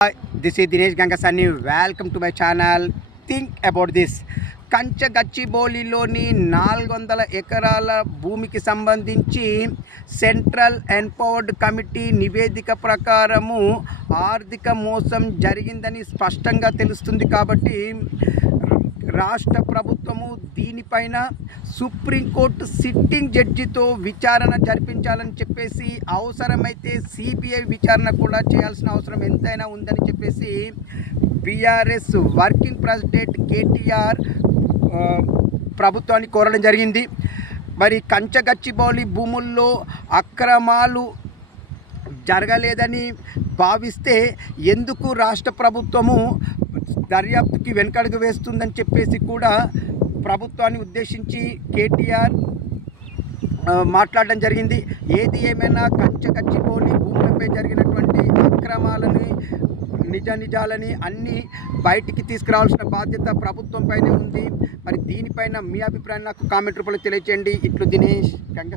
Hi, this is Dinesh Gangasani. Welcome to my channel. Think about this. కంచగచ్చిబౌలిలోని 400 ఎకరాల భూమికి సంబంధించి central empowered committee నివేదిక ప్రకారము ఆర్థిక మోసం జరిగిందని స్పష్టంగా తెలుస్తుంది. కాబట్టి రాష్ట్ర ప్రభుత్వము దీనిపైన సుప్రీంకోర్టు సిట్టింగ్ జడ్జితో విచారణ జరిపించాలని చెప్పేసి, అవసరమైతే సిబిఐ విచారణ కూడా చేయాల్సిన అవసరం ఎంతైనా ఉందని చెప్పేసి బీఆర్ఎస్ వర్కింగ్ ప్రెసిడెంట్ కేటీఆర్ ప్రభుత్వాన్ని కోరడం జరిగింది. మరి కంచగచ్చిబౌలి భూముల్లో అక్రమాలు జరగలేదని భావిస్తే ఎందుకు రాష్ట్ర ప్రభుత్వము దర్యాప్తుకి వెనకడుగు వేస్తుందని చెప్పేసి కూడా ప్రభుత్వాన్ని ఉద్దేశించి కేటీఆర్ మాట్లాడడం జరిగింది. ఏది ఏమైనా కంచగచ్చిబౌలి భూములపై జరిగినటువంటి అక్రమాలని, నిజాలని అన్నీ బయటికి తీసుకురావాల్సిన బాధ్యత ప్రభుత్వం పైనే ఉంది. మరి దీనిపైన మీ అభిప్రాయం నాకు కామెంట్ రూపంలో తెలియజేయండి. ఇట్లు దినేష్ గంగ.